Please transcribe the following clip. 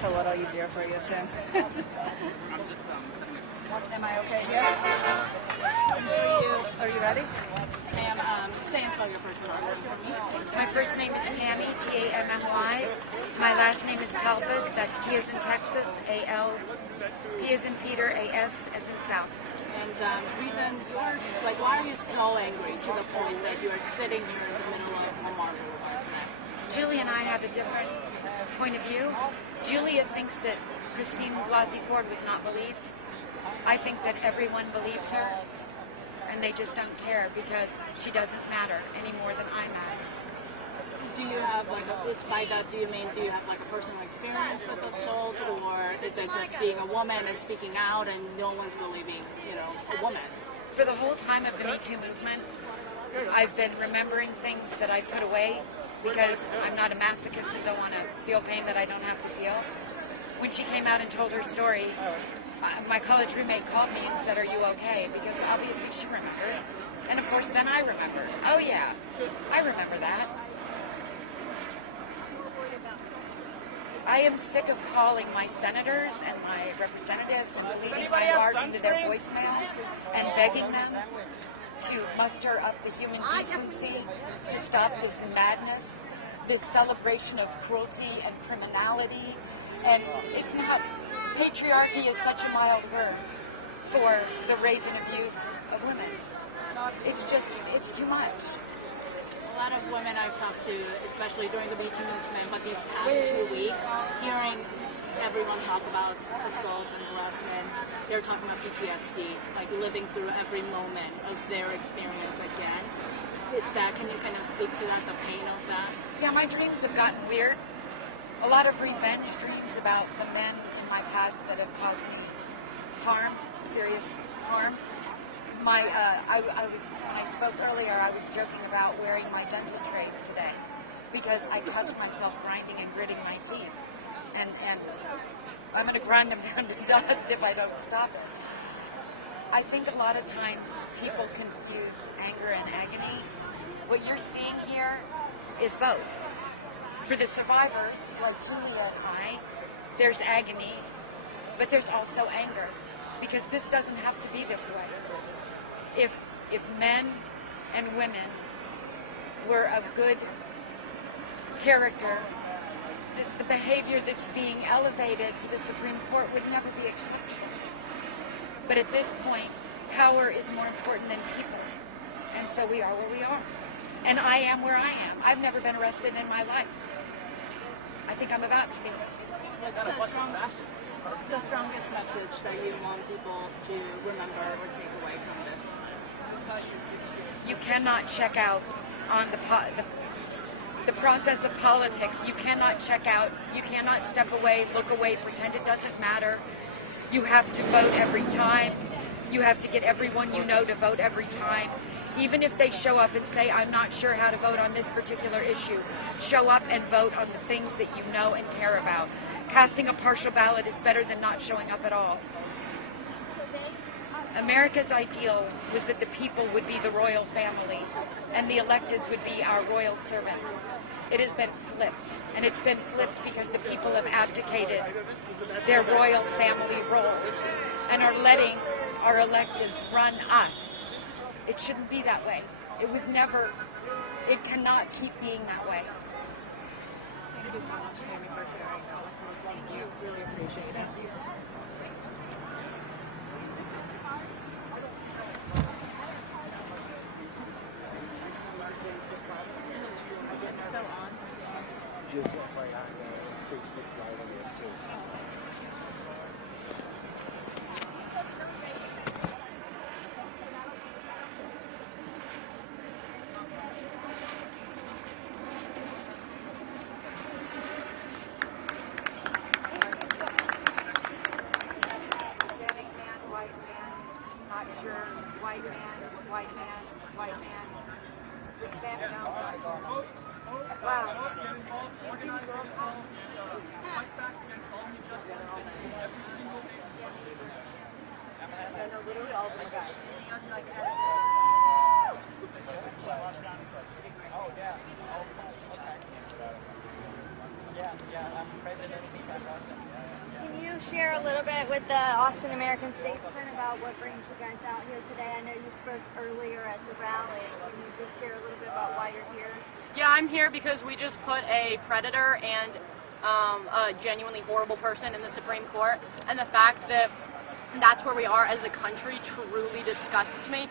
it's a little easier for you too. Am I okay here? Are you ready? Ma'am, say and spell your first and last name for me. My first name is Tammy, Tammy. My last name is Talpas, that's T as in Texas, A-L, P as in Peter, A-S as in South. And reason you're, like, why are you so angry to the point that you are sitting here in the middle of Lamar Boulevard tonight? Julie and I have a different point of view. Julia thinks that Christine Blasey Ford was not believed. I think that everyone believes her, and they just don't care because she doesn't matter any more than I matter. Do you have, like, by that, do you have, like, a personal experience with assault, or is it just being a woman and speaking out and no one's believing, you know, a woman? For the whole time of the Me Too movement, I've been remembering things that I put away because I'm not a masochist and don't want to feel pain that I don't have to feel. When she came out and told her story, my college roommate called me and said, "Are you okay?" Because obviously she remembered. And of course then I remembered. Oh yeah, I remember that. I am sick of calling my senators and my representatives and bleeding my heart into their voicemail and begging them to muster up the human decency to stop this madness, this celebration of cruelty and criminality. And it's not, patriarchy is such a mild word for the rape and abuse of women. It's just, it's too much. A lot of women I've talked to, especially during the Me Too movement, but these past 2 weeks, hearing everyone talk about assault and harassment, they're talking about PTSD, like living through every moment of their experience again. Is that, can you kind of speak to that, the pain of that? Yeah, my dreams have gotten weird. A lot of revenge dreams about the men in my past that have caused me harm, serious harm. When I spoke earlier, I was joking about wearing my dental trays today because I catch myself grinding and gritting my teeth. And I'm going to grind them down to dust if I don't stop it. I think a lot of times people confuse anger and agony. What you're seeing here is both. For the survivors, like Julia and I, there's agony, but there's also anger, because this doesn't have to be this way. If men and women were of good character, the behavior that's being elevated to the Supreme Court would never be acceptable. But at this point, power is more important than people, and so we are where we are. And I am where I am. I've never been arrested in my life. I think I'm about to be. What's the strongest message that you want people to remember or take away from this? You cannot check out on the process of politics. You cannot check out. You cannot step away, look away, pretend it doesn't matter. You have to vote every time. You have to get everyone you know to vote every time. Even if they show up and say, "I'm not sure how to vote on this particular issue," show up and vote on the things that you know and care about. Casting a partial ballot is better than not showing up at all. America's ideal was that the people would be the royal family and the electeds would be our royal servants. It has been flipped, and it's been flipped because the people have abdicated their royal family role and are letting our electeds run us. It shouldn't be that way. It was never, it cannot keep being that way. Thank you so much, Tammy, for sharing that. Thank you. Really appreciate it. Thank you. It's so on. Just FYI, Facebook Live on this too. Literally all of them guys. Oh, yeah. Oh, okay. Yeah, I'm President Talpas. share a little bit with the Austin American Statesman about what brings you guys out here today? I know you spoke earlier at the rally. Can you just share a little bit about why you're here? Yeah, I'm here because we just put a predator and a genuinely horrible person in the Supreme Court, and the fact that that's where we are as a country truly disgusts me.